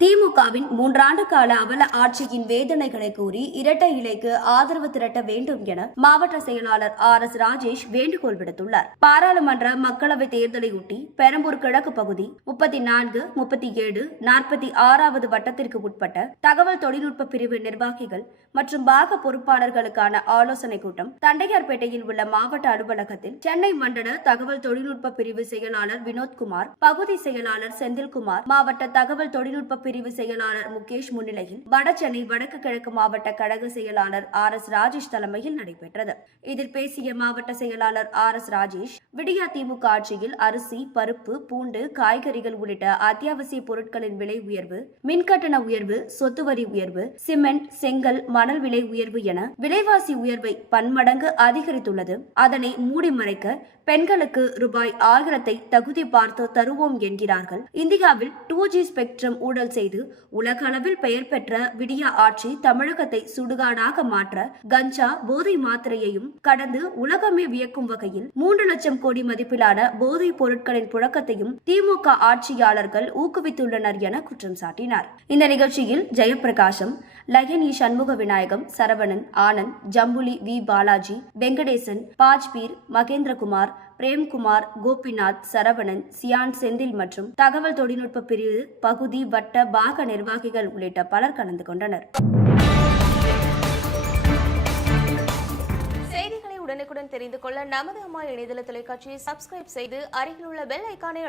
திமுகவின் 3 ஆண்டு கால அவல ஆட்சியின் வேதனைகளை கூறி இரட்டை இலைக்கு ஆதரவு திரட்ட வேண்டும் என மாவட்ட செயலாளர் RS ராஜேஷ் வேண்டுகோள் விடுத்துள்ளார். பாராளுமன்ற மக்களவை தேர்தலையொட்டி பெரம்பூர் கிழக்கு பகுதி 34, 37, 46வது வட்டத்திற்கு உட்பட்ட தகவல் தொழில்நுட்ப பிரிவு நிர்வாகிகள் மற்றும் பாக பொறுப்பாளர்களுக்கான ஆலோசனை கூட்டம் தண்டையார்பேட்டையில் உள்ள மாவட்ட அலுவலகத்தில் சென்னை மண்டல தகவல் தொழில்நுட்ப பிரிவு செயலாளர் வினோத்குமார், பகுதி செயலாளர் செந்தில்குமார், மாவட்ட தகவல் தொழில்நுட்ப பிரிவு செயலாளர் முகேஷ் முன்னிலையில் வடசென்னை வடக்கு கிழக்கு மாவட்ட கழக செயலாளர் RS ராஜேஷ் தலைமையில் நடைபெற்றது. இதில் பேசிய மாவட்ட செயலாளர் RS ராஜேஷ், விடியா திமுக ஆட்சியில் அரிசி, பருப்பு, பூண்டு, காய்கறிகள் உள்ளிட்ட அத்தியாவசிய பொருட்களின் விலை உயர்வு, மின்கட்டண உயர்வு, சொத்து வரி உயர்வு, சிமெண்ட், செங்கல், மணல் விலை உயர்வு என விலைவாசி உயர்வை பன்மடங்கு அதிகரித்துள்ளது. அதனை மூடி மறைக்க பெண்களுக்கு ரூபாய் 1000 தகுதி பார்த்து தருவோம் என்கிறார்கள். இந்தியாவில் 2G ஸ்பெக்ட்ரம் ஊழல் செய்து உலக அளவில் பெயர் பெற்ற விடியா ஆட்சி தமிழகத்தை சுடுகாடாக மாற்ற கஞ்சா, போதை மாத்திரையையும் கடந்து உலகமே வியக்கும் வகையில் 3 லட்சம் கோடி மதிப்பிலான போதைப் பொருட்களின் புழக்கத்தையும் திமுக ஆட்சியாளர்கள் ஊக்குவித்துள்ளனர் என குற்றம் சாட்டினார். இந்த நிகழ்ச்சியில் ஜெயப்பிரகாசம், லயனி சண்முக விநாயகம், சரவணன், ஆனந்த், ஜம்புலி, வி பாலாஜி, வெங்கடேசன், பாஜ்பீர், மகேந்திரகுமார், பிரேம்குமார், கோபிநாத், சரவணன், சியான், செந்தில் மற்றும் தகவல் தொழில்நுட்ப பிரிவு பகுதி வட்ட பாக நிர்வாகிகள் உள்ளிட்ட பலர் கலந்து கொண்டனர். செய்திகளை உடனுக்குடன் தெரிந்து கொள்ள நமது அம்மா இணையதள தொலைக்காட்சியை சப்ஸ்கிரைப் செய்து அருகில் உள்ள பெல் ஐகானை